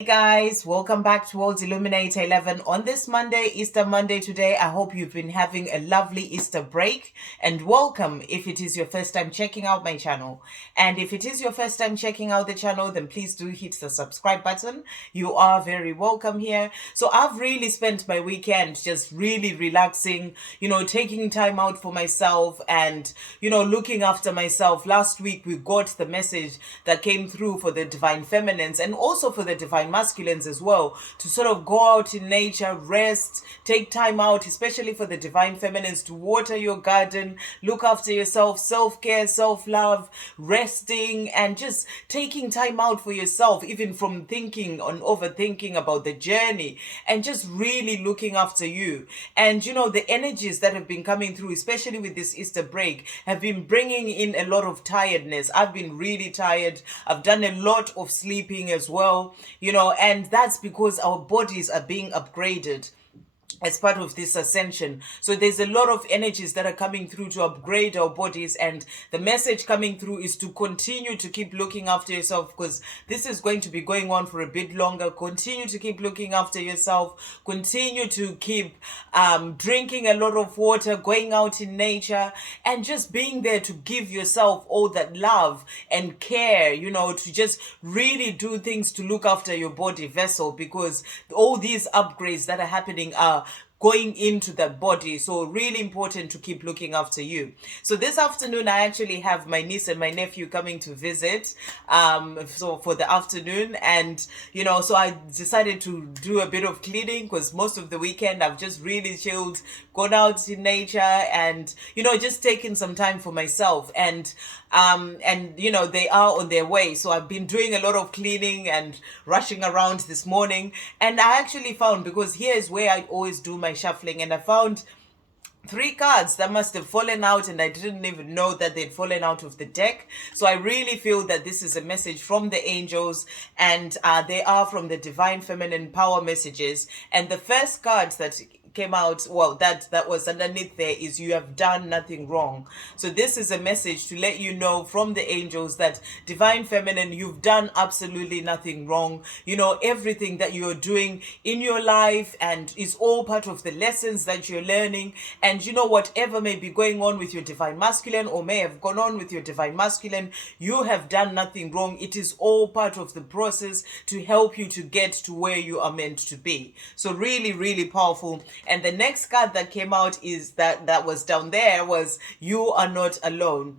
Hey guys, welcome back to World Illuminator 11 on this Monday, Easter Monday today. I hope you've been having a lovely Easter break and welcome if it is your first time checking out my channel. And if it is your first time checking out the channel, then please do hit the subscribe button. You are very welcome here. So I've really spent my weekend just really relaxing, taking time out for myself and, looking after myself. Last week we got the message that came through for the divine feminines and also for the divine masculines as well, to sort of go out in nature, rest, take time out, especially for the divine feminines, to water your garden, look after yourself, self-care, self-love, resting, and just taking time out for yourself, even from thinking and overthinking about the journey, and just really looking after you. And the energies that have been coming through, especially with this Easter break, have been bringing in a lot of tiredness. I've been really tired. I've done a lot of sleeping as well, and that's because our bodies are being upgraded as part of this ascension. So there's a lot of energies that are coming through to upgrade our bodies, and the message coming through is to continue to keep looking after yourself, because this is going to be going on for a bit longer. Continue to keep looking after yourself, continue to keep drinking a lot of water, going out in nature, and just being there to give yourself all that love and care, to just really do things to look after your body vessel, because all these upgrades that are happening are going into the body. So really important to keep looking after you. So this afternoon I actually have my niece and my nephew coming to visit so for the afternoon, and so I decided to do a bit of cleaning, because most of the weekend I've just really chilled, gone out in nature, and just taking some time for myself. And they are on their way, so I've been doing a lot of cleaning and rushing around this morning. And I actually found, because here's where I always do my shuffling, and I found 3 cards that must have fallen out, and I didn't even know that they'd fallen out of the deck. So I really feel that this is a message from the angels, and they are from the divine feminine power messages. And the first card that came out, well, that was underneath there, is you have done nothing wrong. So this is a message to let you know from the angels that divine feminine, you've done absolutely nothing wrong. Everything that you're doing in your life and is all part of the lessons that you're learning. And whatever may be going on with your divine masculine, or may have gone on with your divine masculine, you have done nothing wrong. It is all part of the process to help you to get to where you are meant to be. So really, really powerful. And the next card that came out is that was down there, was you are not alone.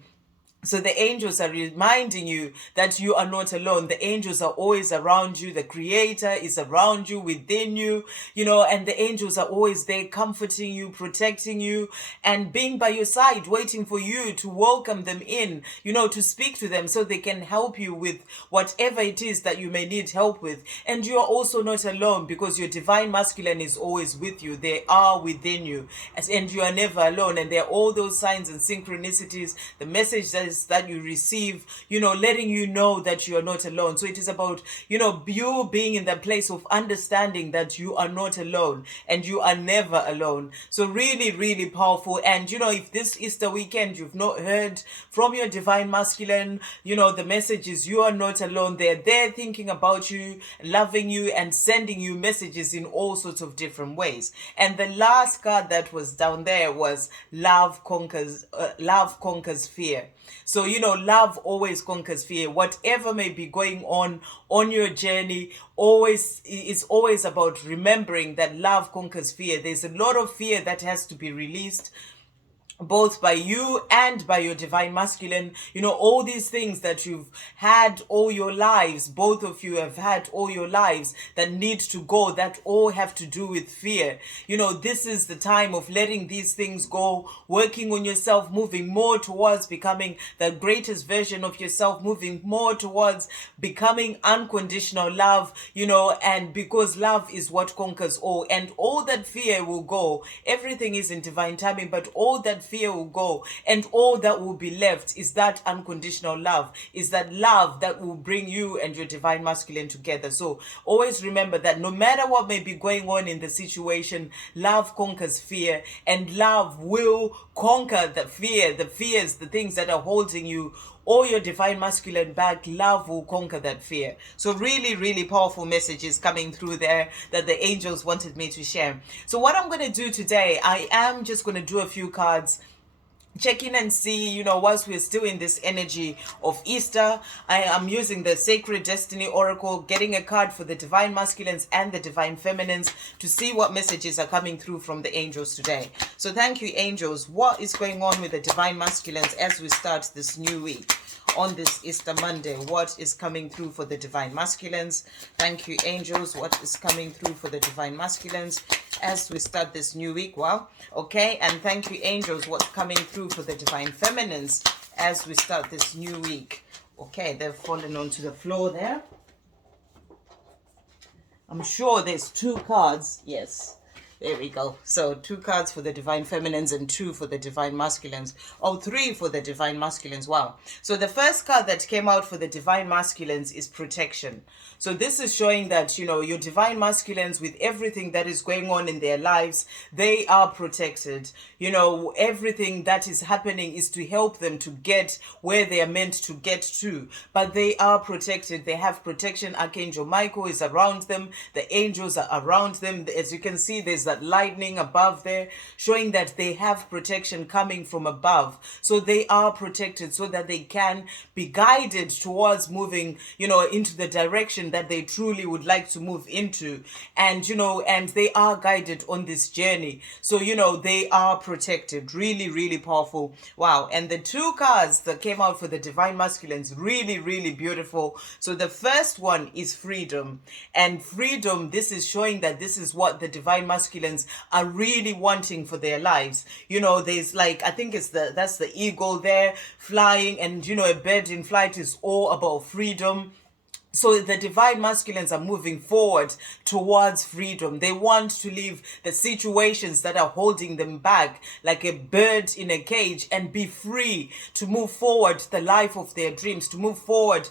So the angels are reminding you that you are not alone. The angels are always around you. The creator is around you, within you, and the angels are always there comforting you, protecting you, and being by your side, waiting for you to welcome them in, to speak to them so they can help you with whatever it is that you may need help with. And you are also not alone, because your divine masculine is always with you. They are within you, and you are never alone. And there are all those signs and synchronicities, the message that you receive, letting you know that you are not alone. So it is about, you being in the place of understanding that you are not alone and you are never alone. So really, really powerful. And, if this Easter weekend you've not heard from your divine masculine, the message is you are not alone. They're there thinking about you, loving you, and sending you messages in all sorts of different ways. And the last card that was down there was love conquers fear. So, love always conquers fear. Whatever may be going on your journey, it's always about remembering that love conquers fear. There's a lot of fear that has to be released, both by you and by your divine masculine. All these things that you've had all your lives, both of you have had all your lives, that need to go, that all have to do with fear. This is the time of letting these things go, working on yourself, moving more towards becoming the greatest version of yourself, moving more towards becoming unconditional love, and because love is what conquers all, and all that fear will go. Everything is in divine timing, but all that fear will go, and all that will be left is that unconditional love, is that love that will bring you and your divine masculine together. So always remember that no matter what may be going on in the situation, love conquers fear, and love will conquer the fears, the things that are holding you or your divine masculine back, love will conquer that fear. So really, really powerful messages coming through there that the angels wanted me to share. So what I'm going to do today, I am just going to do a few cards, check in and see, whilst we're still in this energy of Easter. I am using the Sacred Destiny Oracle, getting a card for the Divine Masculines and the Divine Feminines to see what messages are coming through from the angels today. So thank you, angels. What is going on with the Divine Masculines as we start this new week? On this Easter Monday, what is coming through for the Divine Masculines? Thank you, angels. What is coming through for the Divine Masculines as we start this new week? Wow. Okay. And thank you, angels. What's coming through for the Divine Feminines as we start this new week? Okay. They've fallen onto the floor there. I'm sure there's 2 cards. Yes. There we go. So 2 cards for the Divine Feminines and 2 for the Divine Masculines. Oh, 3 for the Divine Masculines. Wow. So the first card that came out for the Divine Masculines is protection. So this is showing that, your Divine Masculines, with everything that is going on in their lives, they are protected. Everything that is happening is to help them to get where they are meant to get to. But they are protected. They have protection. Archangel Michael is around them. The angels are around them. As you can see, there's that lightning above there, showing that they have protection coming from above. So they are protected so that they can be guided towards moving, into the direction that they truly would like to move into. And, and they are guided on this journey. So, they are protected. Really, really powerful. Wow. And the 2 cards that came out for the Divine Masculines, really, really beautiful. So the first one is freedom. And freedom, this is showing that this is what the Divine Masculines are really wanting for their lives. There's I think that's the eagle there flying, and a bird in flight is all about freedom. So the Divine Masculines are moving forward towards freedom. They want to leave the situations that are holding them back, like a bird in a cage, and be free to move forward the life of their dreams, to move forward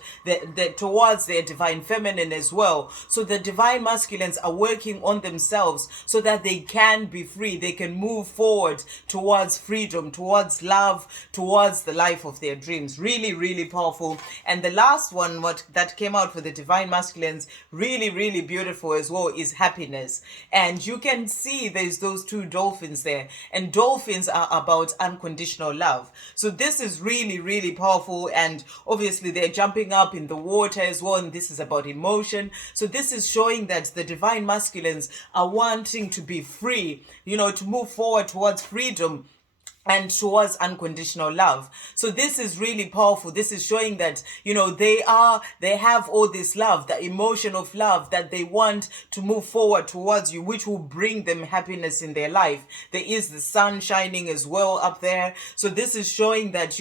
towards their Divine Feminine as well. So the Divine Masculines are working on themselves so that they can be free. They can move forward towards freedom, towards love, towards the life of their dreams. Really, really powerful. And the last one, that came out for the Divine Masculines, really, really beautiful as well, is happiness. And you can see there's those 2 dolphins there, and dolphins are about unconditional love. So this is really, really powerful. And obviously they're jumping up in the water as well, and this is about emotion. So this is showing that the Divine Masculines are wanting to be free, to move forward towards freedom and towards unconditional love. So this is really powerful. This is showing that, they have all this love, the emotion of love that they want to move forward towards you, which will bring them happiness in their life. There is the sun shining as well up there. So this is showing that,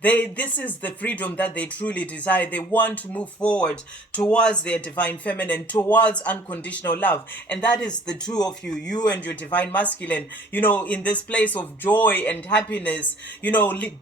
this is the freedom that they truly desire. They want to move forward towards their Divine Feminine, towards unconditional love. And that is the 2 of you, you and your Divine Masculine, in this place of joy and happiness,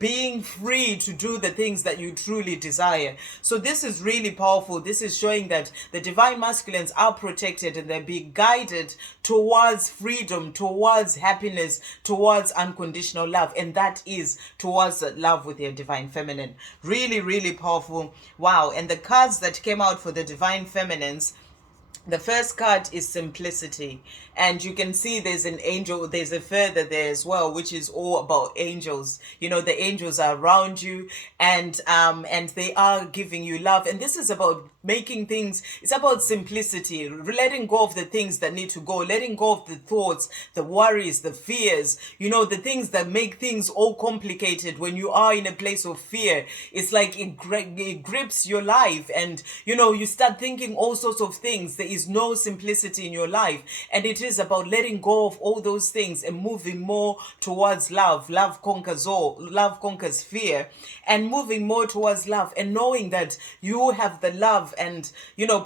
being free to do the things that you truly desire. So this is really powerful. This is showing that the Divine Masculines are protected and they're being guided towards freedom, towards happiness, towards unconditional love. And that is towards love with your Divine Feminine. Really, really powerful. Wow. And the cards that came out for the Divine Feminines, the first card is simplicity, and you can see there's an angel, there's a feather there as well, which is all about angels. The angels are around you, and they are giving you love. And this is about making things, it's about simplicity, letting go of the things that need to go, letting go of the thoughts, the worries, the fears, the things that make things all complicated. When you are in a place of fear, it's like it grips your life, and you start thinking all sorts of things. There is no simplicity in your life, and it is about letting go of all those things and moving more towards love. Love conquers all. Love conquers fear, and moving more towards love, and knowing that you have the love and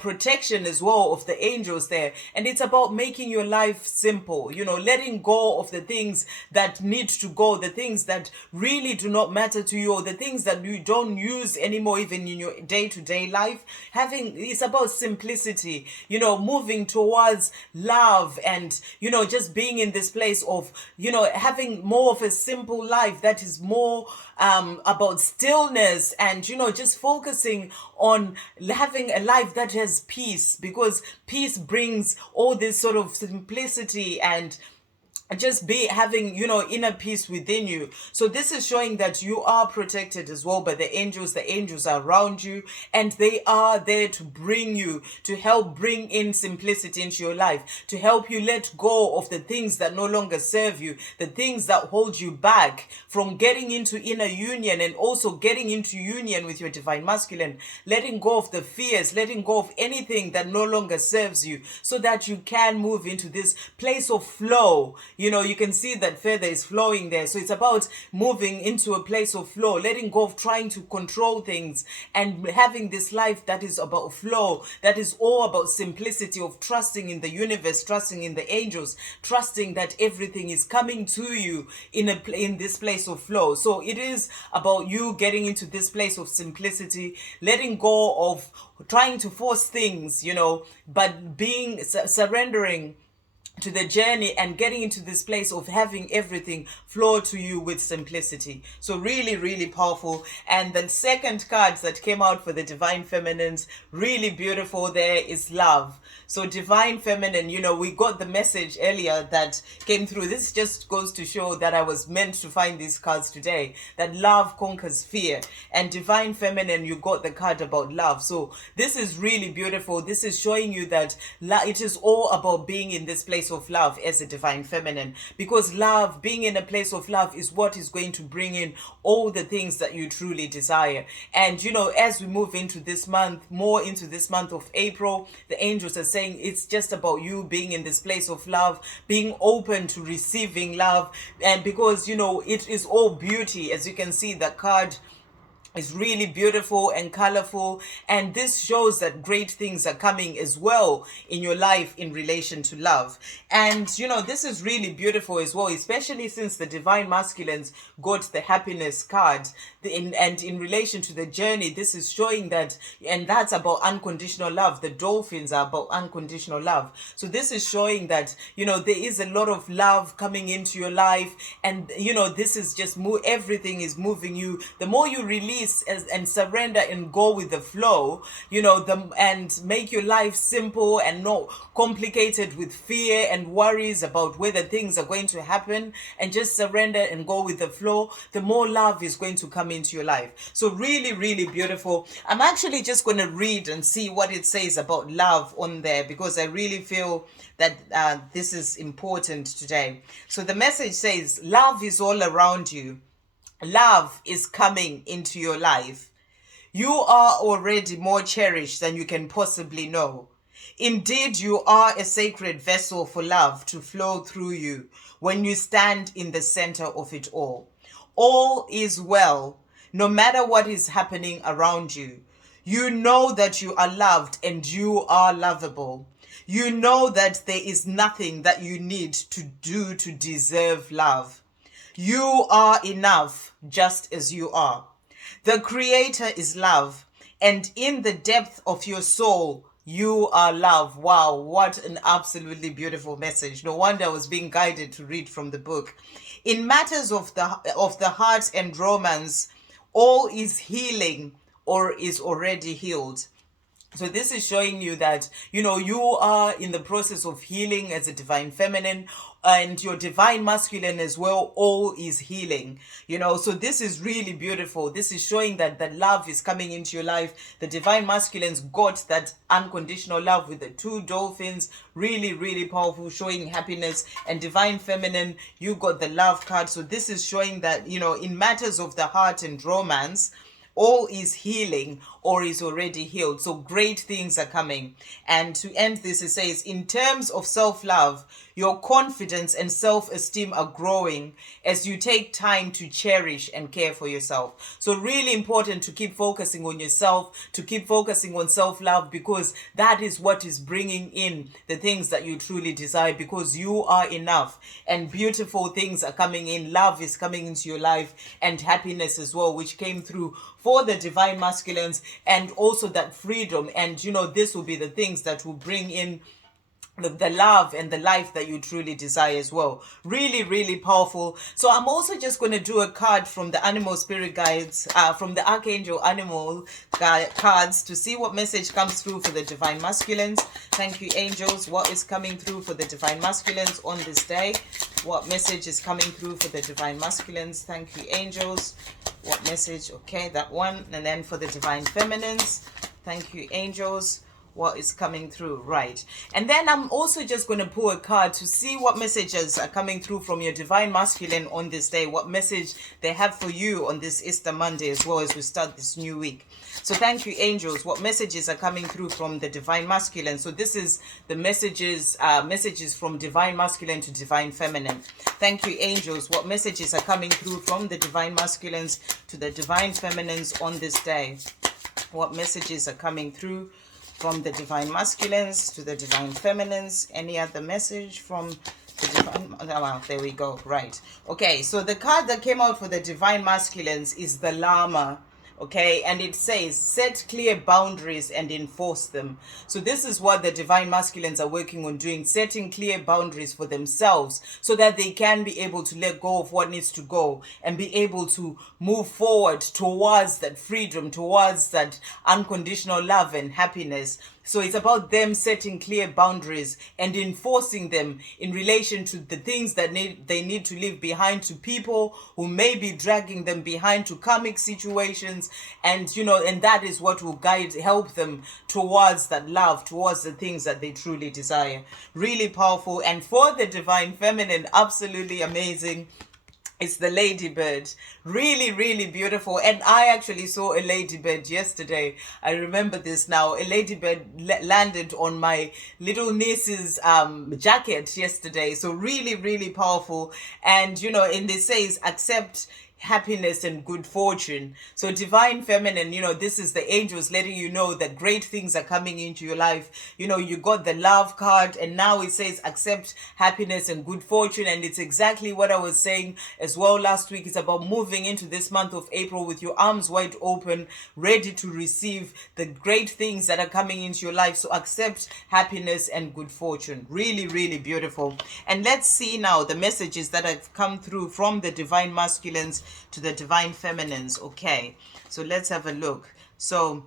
protection as well of the angels there. And it's about making your life simple, letting go of the things that need to go, the things that really do not matter to you, or the things that you don't use anymore even in your day-to-day life. It's about simplicity, moving towards love, and just being in this place of having more of a simple life that is more about stillness, and just focusing on having a life that has peace, because peace brings all this sort of simplicity and just be having inner peace within you. So this is showing that you are protected as well by the angels are around you, and they are there to bring you, to help bring in simplicity into your life, to help you let go of the things that no longer serve you, the things that hold you back from getting into inner union, and also getting into union with your divine masculine, letting go of the fears, letting go of anything that no longer serves you, so that you can move into this place of flow. You can see that feather is flowing there. So it's about moving into a place of flow, letting go of trying to control things, and having this life that is about flow, that is all about simplicity, of trusting in the universe, trusting in the angels, trusting that everything is coming to you in this place of flow. So it is about you getting into this place of simplicity, letting go of trying to force things, but being surrendering to the journey, and getting into this place of having everything flow to you with simplicity. So really, really powerful. And the second card that came out for the divine feminines, really beautiful, there is love. So divine feminine, we got the message earlier that came through. This just goes to show that I was meant to find these cards today, that love conquers fear. And divine feminine, you got the card about love. So this is really beautiful. This is showing you that it is all about being in this place of love as a divine feminine, because love, being in a place of love, is what is going to bring in all the things that you truly desire. And as we move into this month, more into this month of April, the angels are saying it's just about you being in this place of love, being open to receiving love. And because it is all beauty, as you can see, the card is really beautiful and colorful, and this shows that great things are coming as well in your life in relation to love. And this is really beautiful as well, especially since the divine masculines got the happiness card, and in relation to the journey, this is showing that, and that's about unconditional love. The dolphins are about unconditional love. So this is showing that there is a lot of love coming into your life, and this is just everything is moving you. The more you release and surrender and go with the flow, and make your life simple and not complicated with fear and worries about whether things are going to happen, and just surrender and go with the flow, the more love is going to come into your life. So really, really beautiful. I'm actually just going to read and see what it says about love on there, because I really feel that this is important today. So the message says, love is all around you. Love is coming into your life. You are already more cherished than you can possibly know. Indeed, you are a sacred vessel for love to flow through you when you stand in the center of it all. All is well, no matter what is happening around you. You know that you are loved and you are lovable. You know that there is nothing that you need to do to deserve love. You are enough just as you are. The Creator is love, and in the depth of your soul, you are love. Wow, what an absolutely beautiful message. No wonder I was being guided to read from the book. In matters of the heart and romance, all is healing or is already healed. So this is showing you that, you are in the process of healing as a divine feminine, and your divine masculine as well, all is healing, so this is really beautiful. This is showing that love is coming into your life. The divine masculines got that unconditional love with the two dolphins, really, really powerful, showing happiness. And divine feminine, you got the love card. So this is showing that, in matters of the heart and romance, all is healing or is already healed. So great things are coming. And to end this, it says, in terms of self-love, your confidence and self-esteem are growing as you take time to cherish and care for yourself. So really important to keep focusing on yourself, to keep focusing on self-love, because that is what is bringing in the things that you truly desire, because you are enough and beautiful things are coming in. Love is coming into your life, and happiness as well, which came through for the divine masculines, and also that freedom. And this will be the things that will bring in the love and the life that you truly desire as well. Really, really powerful. So I'm also just going to do a card from the animal spirit guides, from the archangel animal cards, to see what message comes through for the divine masculines. Thank you, angels. What is coming through for the divine masculines on this day? What message is coming through for the divine masculines? Thank you, angels. What message? Okay, that one. And then for the divine feminines, thank you, angels. What is coming through, right? And then I'm also just going to pull a card to see what messages are coming through from your divine masculine on this day, what message they have for you on this Easter Monday, as well as we start this new week. So thank you, angels. What messages are coming through from the divine masculine? So this is the messages from divine masculine to divine feminine. Thank you, angels. What messages are coming through from the divine masculines to the divine feminines on this day? What messages are coming through from the divine masculines to the divine feminines? Any other message from the divine? Oh, wow, there we go. Right. Okay, so the card that came out for the divine masculines is the llama. Okay, and it says set clear boundaries and enforce them. So this is what the divine masculines are working on doing, setting clear boundaries for themselves so that they can be able to let go of what needs to go and be able to move forward towards that freedom, towards that unconditional love and happiness. So it's about them setting clear boundaries and enforcing them in relation to the things that they need to leave behind, to people who may be dragging them behind, to karmic situations. And and that is what will help them towards that love, towards the things that they truly desire. Really powerful. And for the divine feminine, absolutely amazing. It's the ladybird. Really, really beautiful. And I actually saw a ladybird yesterday. I remember this now. A ladybird landed on my little niece's jacket yesterday. So really, really powerful. And and it says accept happiness and good fortune. So divine feminine, this is the angels letting you know that great things are coming into your life. You got the love card, and now it says accept happiness and good fortune. And it's exactly what I was saying as well last week. It's about moving into this month of April with your arms wide open, ready to receive the great things that are coming into your life. So accept happiness and good fortune. Really, really beautiful. And let's see now the messages that have come through from the divine masculines to the divine feminines. Okay, so let's have a look. So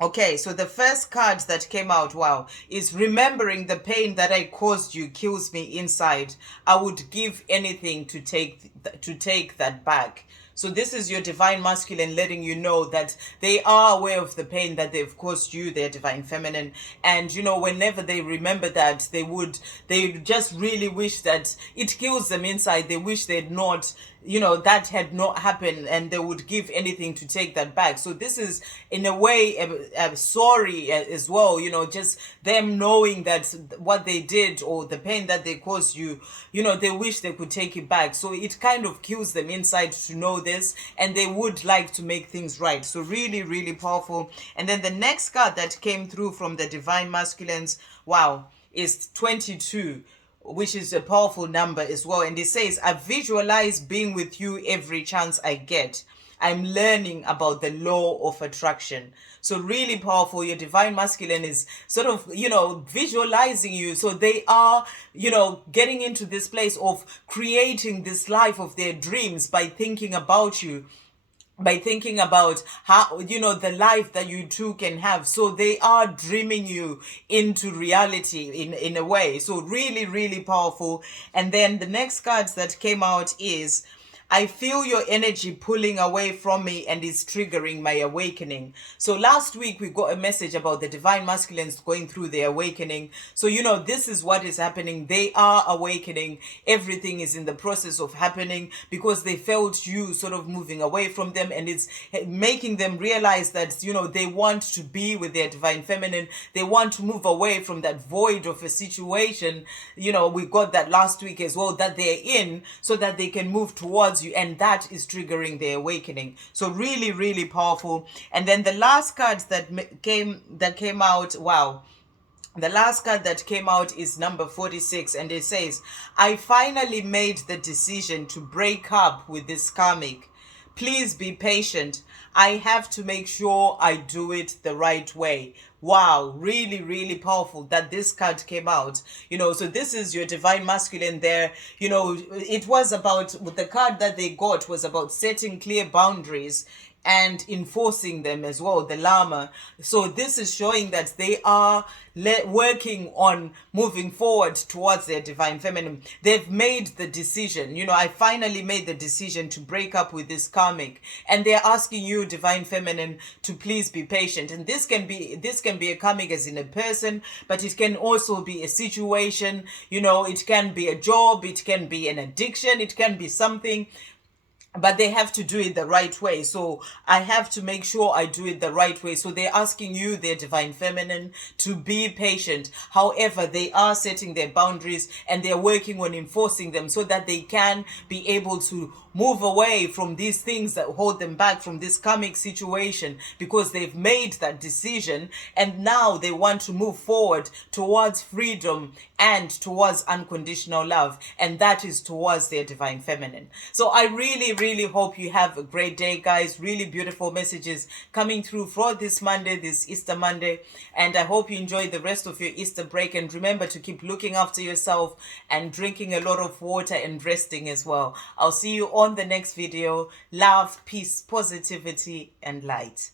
the first card that came out, wow, is remembering the pain that I caused you kills me inside. I would give anything to take that back. So this is your divine masculine letting you know that they are aware of the pain that they've caused you, their divine feminine. And whenever they remember that, they just really wish that it kills them inside. They wish they'd not, that had not happened, and they would give anything to take that back. So this is in a way sorry as well, just them knowing that what they did or the pain that they caused you, they wish they could take it back. So it kind of kills them inside to know this, and they would like to make things right. So really, really powerful. And then the next card that came through from the divine masculines, wow, is 22, which is a powerful number as well. And it says, I visualize being with you every chance I get. I'm learning about the law of attraction. So really powerful. Your divine masculine is sort of, visualizing you. So they are, getting into this place of creating this life of their dreams by thinking about you, by thinking about how the life that you two can have. So they are dreaming you into reality in a way. So really, really powerful. And then the next cards that came out is, I feel your energy pulling away from me and is triggering my awakening. So last week we got a message about the divine masculines going through their awakening. So this is what is happening. They are awakening. Everything is in the process of happening because they felt you sort of moving away from them, and it's making them realize that they want to be with their divine feminine. They want to move away from that void of a situation. We got that last week as well, that they're in, so that they can move towards you, and that is triggering their awakening. So really, really powerful. And then the last card that came out, wow, the last card that came out is number 46, and it says, I finally made the decision to break up with this karmic. Please be patient. I have to make sure I do it the right way. Wow, really, really powerful that this card came out. So this is your divine masculine there. It was about, the card that they got was about setting clear boundaries and enforcing them as well, the llama. So this is showing that they are working on moving forward towards their divine feminine. They've made the decision. I finally made the decision to break up with this karmic, and they're asking you, divine feminine, to please be patient. And this can be a karmic as in a person, but it can also be a situation. It can be a job, it can be an addiction, it can be something, but they have to do it the right way. So I have to make sure I do it the right way. So they're asking you, their divine feminine, to be patient. However, they are setting their boundaries and they're working on enforcing them so that they can be able to move away from these things that hold them back from this karmic situation, because they've made that decision and now they want to move forward towards freedom and towards unconditional love, and that is towards their divine feminine. So I really hope you have a great day, guys. Really beautiful messages coming through for this Monday, this Easter Monday, and I hope you enjoy the rest of your Easter break. And remember to keep looking after yourself and drinking a lot of water and resting as well. I'll see you on the next video. Love, peace, positivity, and light.